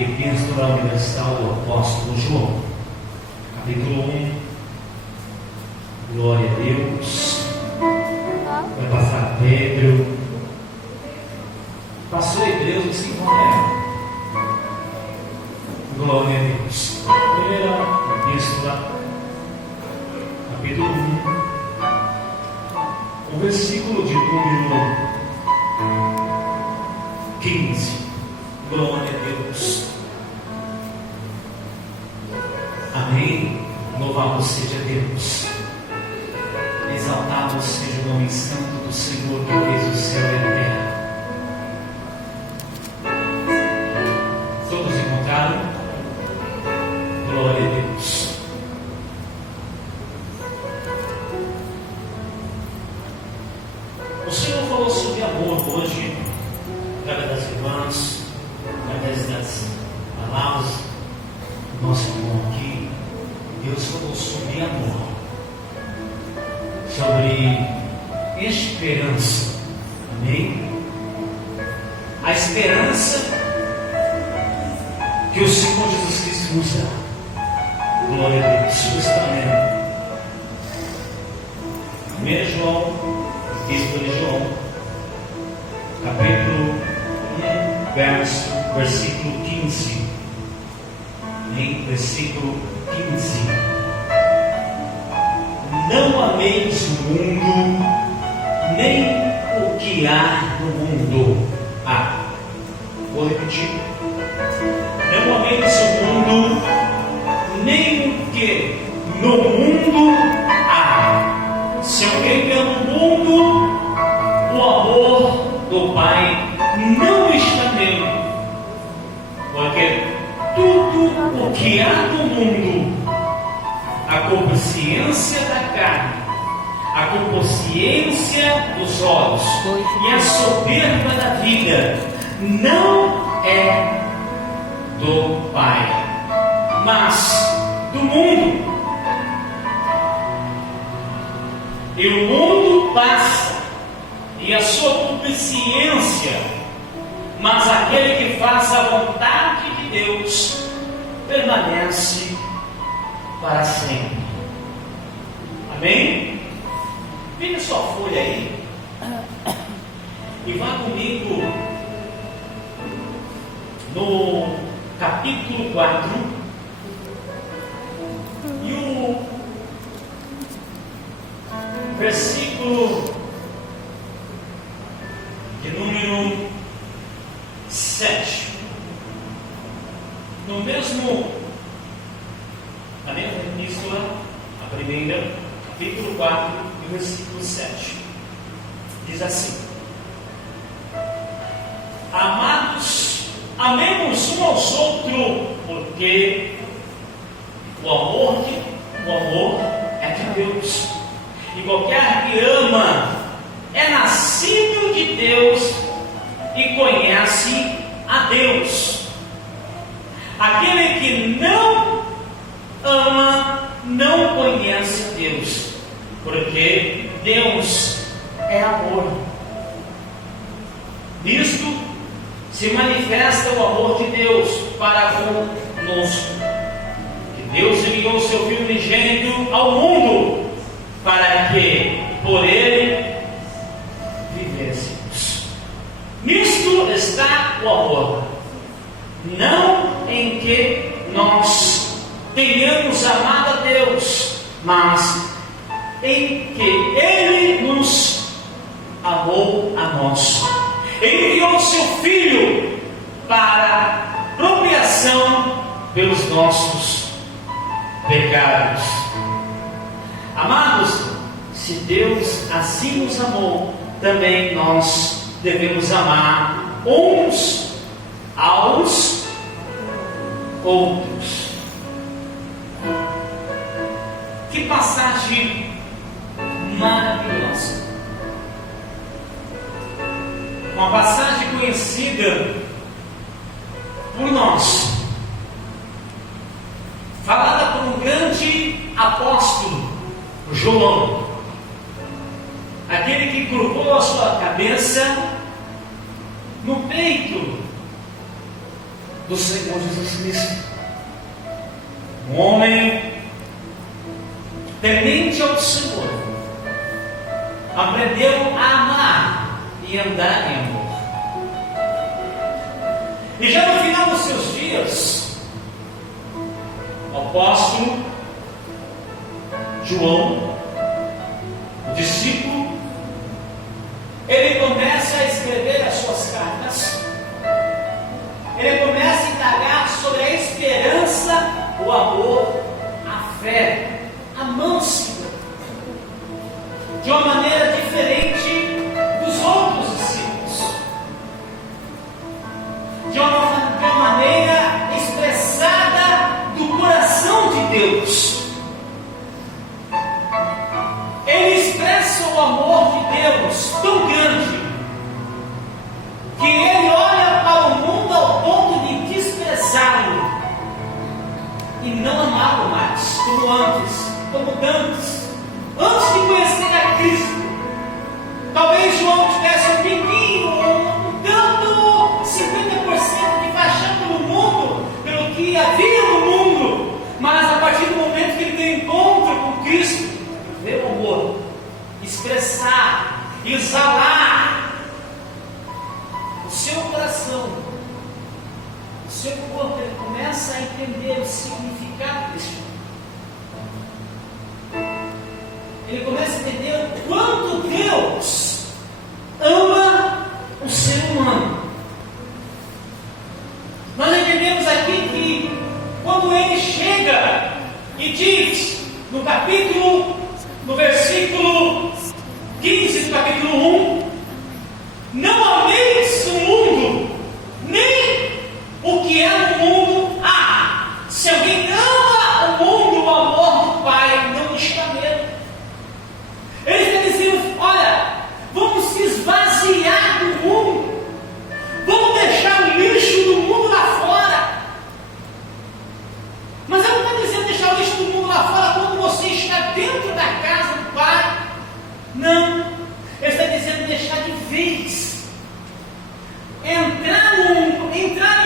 Epístola Universal do Apóstolo João, capítulo 1. Glória a Deus. Vai passar Pedro. Passou Hebreus e se encontra. Glória a Deus. Primeira Epístola, capítulo 1, o versículo de número 15. Glória a Deus. Amém. Louvado seja Deus. Exaltado seja o nome santo do Senhor que fez o céu e a terra. Todos encontraram? Glória a Deus. O Senhor falou sobre amor hoje, através das irmãs, através das palavras do nosso irmão aqui. Deus falou sobre amor, sobre esperança. Amém? A esperança que o Senhor Jesus Cristo nos dá. Glória a Deus. Isso está lendo 1 João, Epístola de João, capítulo 1, versículo 15. Em versículo 15: não ameis o mundo, nem o que há no mundo. Vou repetir: não ameis o mundo, nem o que no mundo há. Se alguém ama o mundo, o amor do Pai não está nele, porque tudo o que há no mundo, a consciência da carne, a consciência dos olhos e a soberba da vida, não é do Pai, mas do mundo. E o mundo passa, e a sua consciência, mas aquele que faz a vontade de Deus permanece para sempre. Amém? Pega sua folha aí e vá comigo no capítulo 4 e o versículo de número 7. No mesmo, na mesma epístola, a primeira, capítulo 4, e versículo 7, diz assim: amados, amemos um aos outros, porque o amor é de Deus, e qualquer que ama é nascido de Deus e conhece a Deus. Aquele que não ama não conhece a Deus, porque Deus é amor. Nisto se manifesta o amor de Deus para conosco, que Deus enviou o seu Filho unigênito ao mundo para que por ele vivêssemos. Nisto está o amor, não em que nós tenhamos amado a Deus, mas em que Ele nos amou a nós. Ele enviou o seu Filho para propiação pelos nossos pecados. Amados, se Deus assim nos amou, também nós devemos amar uns aos outros. Que passagem maravilhosa! Uma passagem conhecida por nós, falada por um grande apóstolo, João, aquele que curvou a sua cabeça no peito do Senhor Jesus Cristo. Um homem temente ao Senhor aprendeu a amar e andar em amor. E já no final dos seus dias, o apóstolo João, o discípulo, ele começa a escrever as suas cartas. Ele começa a indagar sobre a esperança, o amor, a fé, a mansidão, de uma maneira diferente dos outros discípulos, de uma maneira expressada do coração de Deus. Ele expressa o amor de Deus tão grande que ele olha para o mundo ao ponto de desprezá-lo e não amá-lo mais, como antes, como antes de conhecer a Cristo. Talvez João tivesse um pinguinho, um tanto 50% de paixão pelo mundo, pelo que havia no mundo, mas a partir do momento que ele tem encontro com Cristo, vê o amor expressar, exalar o seu coração, o seu corpo. Ele começa a entender o significado deste amor. Ele começa a entender o quanto Deus ama o ser humano. Nós entendemos aqui que quando ele chega e diz no versículo 15 do capítulo 1, não ameis o mundo, nem o que é no mundo. Se alguém ama o mundo, o amor do Pai não está nele. Ele está dizendo: olha, vamos se esvaziar do mundo, vamos deixar o lixo do mundo lá fora. Mas ele não está dizendo deixar o lixo do mundo lá fora quando você está dentro da casa do Pai. Não, ele está dizendo deixar de vez, entrar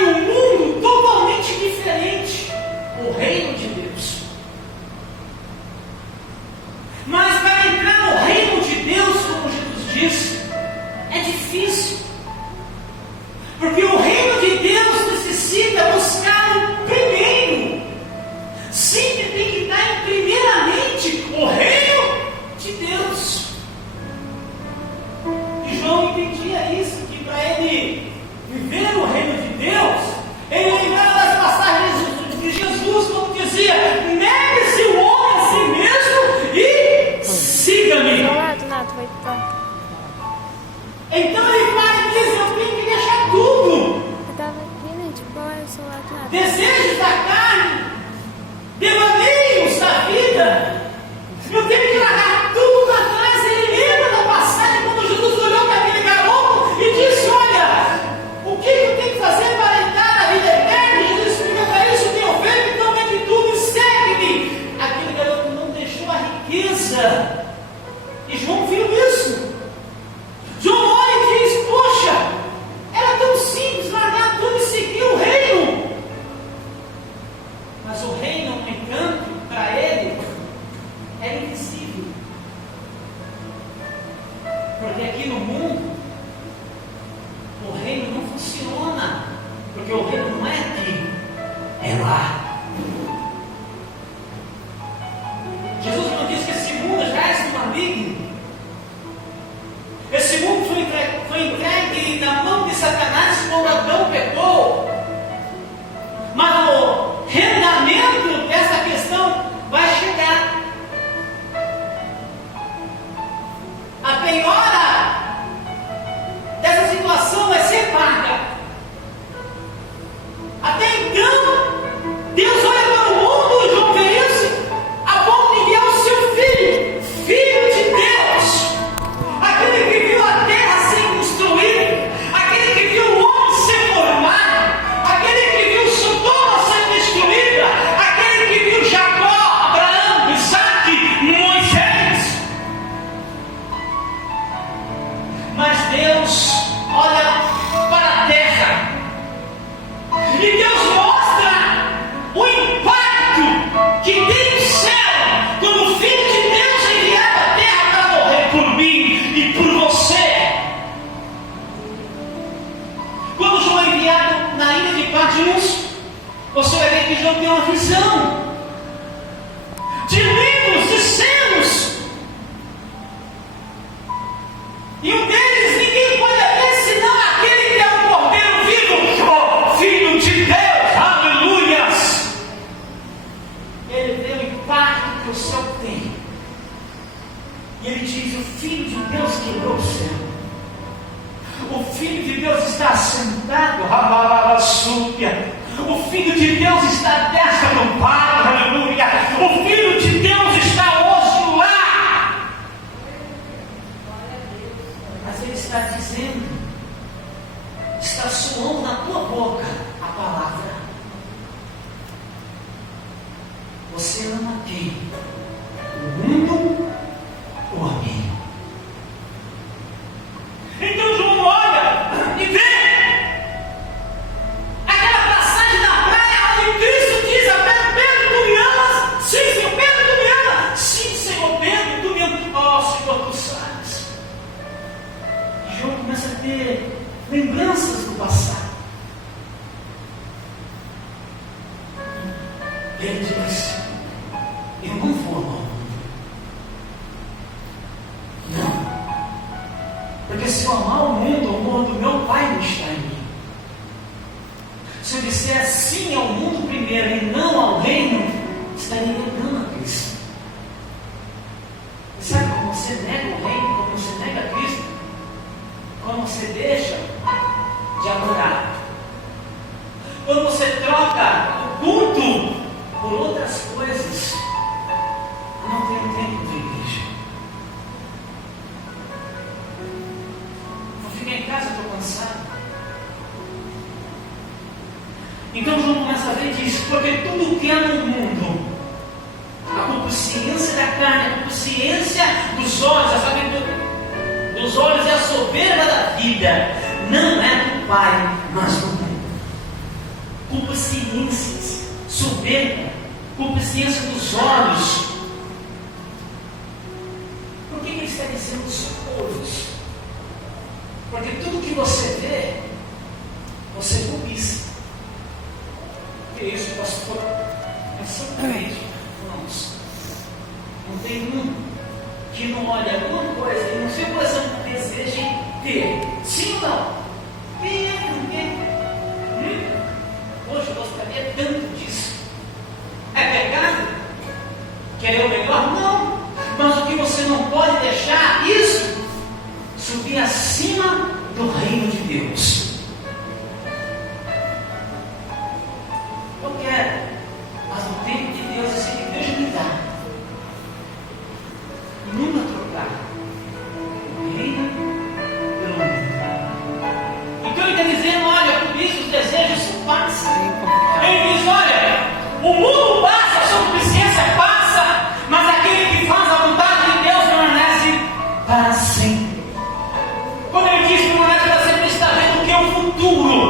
em um mundo totalmente diferente, o reino de Deus. Mas para entrar no reino de Deus, como Jesus disse, é difícil, porque o reino de Deus necessita buscar o primeiro. Sempre tem que estar primeiramente o reino de Deus. E João entendia isso, que para ele viver o reino de Deus, ele lembrava das passagens de Jesus, quando dizia: negue-se o homem a si mesmo e siga-me. Então ele para e diz: eu tenho que deixar tudo. Desejos da carne, devaneios da vida, eu tenho que largar tudo para trás. Ele lembra da passagem quando Jesus olhou para aquele garoto e disse: olha, o que eu tenho que fazer para entrar na vida eterna? E Jesus explica: para isso tenho feito, então vende tudo e segue-me. Aquele garoto não deixou a riqueza, e João viu isso. João olha e diz: poxa, era tão simples largar tudo e seguir o reino. Mas o reino, no entanto, para ele é invisível, porque aqui no mundo o reino não funciona, porque o reino não é aqui, é lá. Jesus não diz que esse mundo já é maligno. Esse mundo foi entregue na mão de Satanás quando Adão pecou. Mas o rendimento dessa questão vai chegar. A penhora dessa situação vai ser paga. Até então, E Deus mostra o impacto que tem no céu quando o Filho de Deus é enviado à terra para morrer por mim e por você. Quando João é enviado na ilha de Patmos, você vai ver que João tem uma visão de livros, de selos. E um deles ninguém pode abrir senão aquele que é o Cordeiro vivo, o Filho de Deus. Aleluias! Ele vê o impacto que o céu tem. E ele diz: o Filho de Deus quebrou o céu. O Filho de Deus está sentado. O Filho de Deus está à destra do Pai. Aleluia! O Filho de Deus está hoje lá. Mas ele está dizendo, está soando na tua boca a palavra: você ama quem? O mundo ou a mim? Então João olha e vê aquela passagem na praia onde Cristo diz a Pedro: Pedro, tu me amas? Sim, Senhor. Pedro, tu me amas? Sim, Senhor. Pedro, tu me amas? Oh, Senhor, tu sabes. E João começa a ter lembranças do passado. Ele diz: eu não vou ao mundo. Não. Porque se eu amar o mundo, o amor do meu Pai não está em mim. Se eu disser sim ao mundo primeiro e não ao reino, estaria negando a Cristo. E sabe como você nega o reino, como você nega a Cristo? Quando você deixa de adorar. Quando você troca o culto por outras coisas. Não tenho tempo de igreja. Vou ficar em casa, estou cansado. Então João começa a ver e diz: porque tudo que há no mundo, a concupiscência da carne, a concupiscência dos olhos, a sabedoria dos olhos e a soberba da vida, não é do Pai, mas do mundo. Concupiscências, soberba, concupiscência dos olhos. Por que ele está dizendo os olhos? Porque tudo que você vê, você cobiça. Que isso, pastor? É simplesmente, vamos. Não tem um que não olha alguma coisa e no seu coração deseja ter. Sim ou não? Quem é? Hoje eu gostaria tanto disso. É pecado? Querer o melhor? Não. Mas o que você não pode deixar isso subir acima do reino de Deus. Eu quero, mas o tempo de Deus é assim que Deus me dá. Nunca trocar o reino pelo mundo. Então ele está dizendo: olha, por isso os desejos passam. Ele diz: olha, o mundo passa, a sua consciência passa, mas aquele que faz a vontade de Deus permanece para sempre. Quando ele diz que permanece para sempre, ele está vendo o que é o futuro.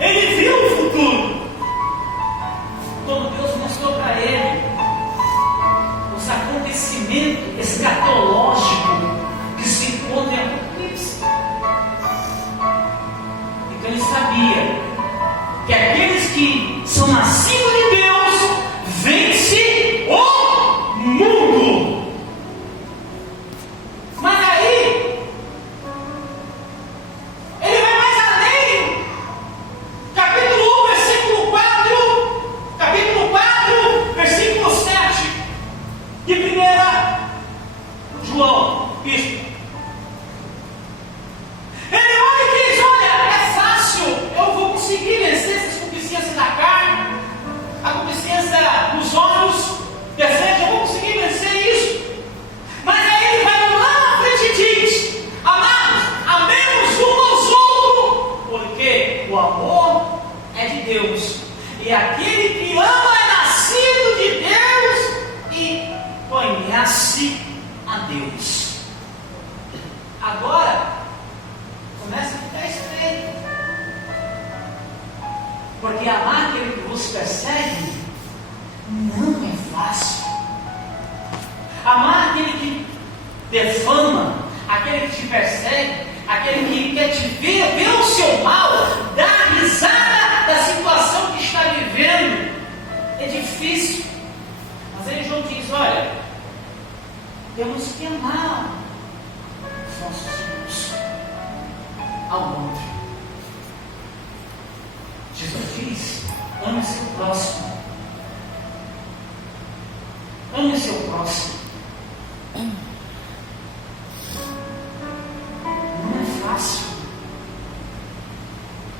Ele viu o futuro. Quando Deus mostrou para ele os acontecimentos escatológicos que se encontram em Apocalipse. Então ele sabia que aqueles que são nascidos de Deus vencem o mundo. Mas aí ele vai mais além. Capítulo 1, versículo 4. Capítulo 4, versículo 7 de 1 João, Bispo. Ele olha e diz: olha, é fácil, eu vou conseguir vencer essas concupiscências da carne, a concupiscência dos olhos, desejo, eu vou conseguir vencer isso. Mas aí ele vai lá na frente e diz: amados, amemos uns aos outros, porque o amor é de Deus, e aquele que ama é nascido de Deus e conhece a Deus. Agora começa a ficar estreito. Porque amar aquele que vos persegue não é fácil. Amar aquele que defama, aquele que te persegue, aquele que quer te ver o seu mal, dar risada da situação que está vivendo, é difícil. Mas aí João diz: olha, temos que amar os nossos irmãos ao outro. Jesus diz: ame seu próximo. Ame seu próximo. Não é fácil.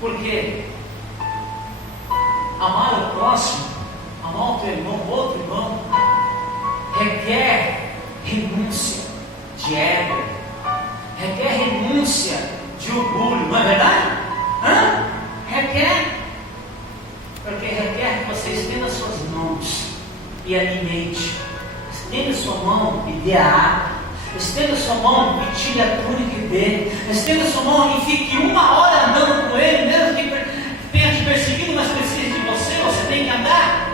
Porque amar o próximo, amar o teu irmão, o outro irmão, requer renúncia de ego, requer renúncia de orgulho, não é verdade? Requer. Porque requer que você estenda suas mãos e alimente. Estenda sua mão e dê a água. Estenda sua mão e tire a túnica e dê. Estenda sua mão e fique 1 hora andando com ele, mesmo que tenha te perseguido, mas precise de você, você tem que andar.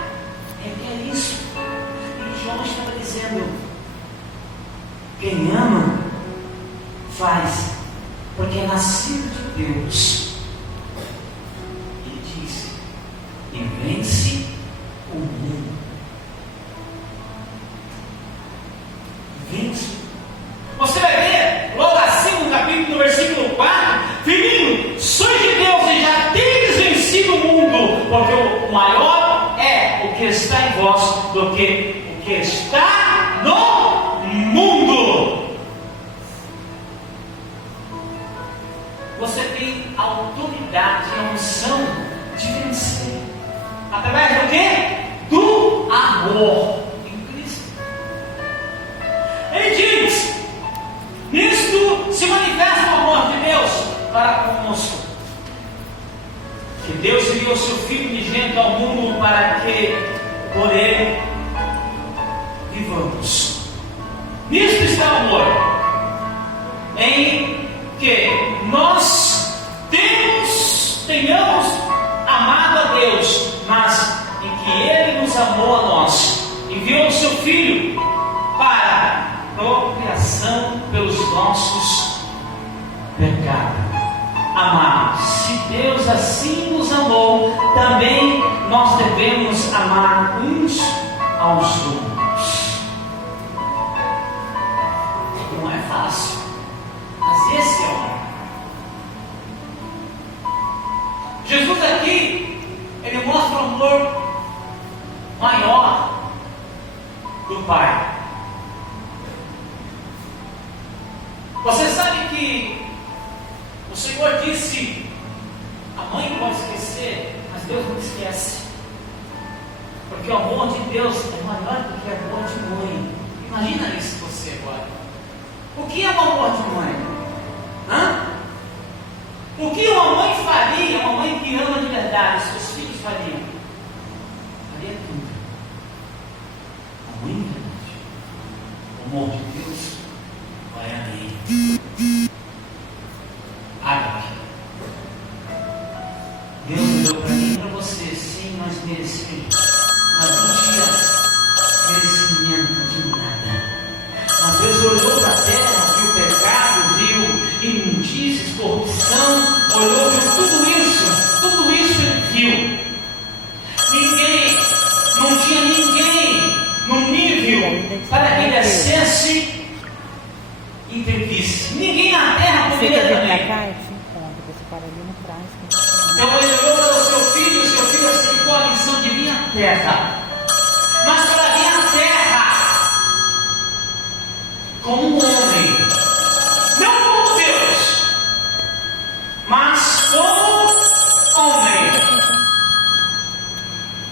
Requer isso. E João estava dizendo: quem ama, faz, porque é nascido de Deus. Ele diz: e vence o mundo. Vence. Você vai ver logo assim no capítulo, no versículo 4: filhinho, sois de Deus e já tendes vencido o mundo, porque o maior é o que está em vós do que o que está no mundo. Você tem a autoridade e a unção de vencer. Através do quê? Do amor em Cristo. Ele diz: nisto se manifesta o amor de Deus para conosco, que Deus enviou o seu Filho unigênito ao mundo para que por ele vivamos. Nisto está o amor, em que nós tenhamos amado a Deus, mas em que Ele nos amou a nós, enviou o seu Filho para propiação pelos nossos pecados. Amados, se Deus assim nos amou, também nós devemos amar uns aos outros. Não é fácil, mas esse é o amor. Jesus aqui, ele mostra o amor maior do Pai. Você sabe que o Senhor disse: a mãe pode esquecer, mas Deus não esquece. Porque o amor de Deus é maior do que o amor de mãe. Imagina isso você agora. O que é o amor de mãe? O que uma mãe faria, uma mãe que ama de verdade, seus filhos fariam? Faria tudo. A mãe de verdade. O amor de Deus vai além. Ágape. Deus olhou para mim e para você, sem nós merecermos. Nós não tínhamos merecimento de nada. Mas Deus olhou para a terra, viu o pecado, viu imundícias, corrupção, olhou, viu tudo isso ele viu. Não tinha ninguém no nível para que ele descesse e intervisse. Ninguém na terra poderia também. Então ele olhou para o seu filho aceitou a missão de vir à terra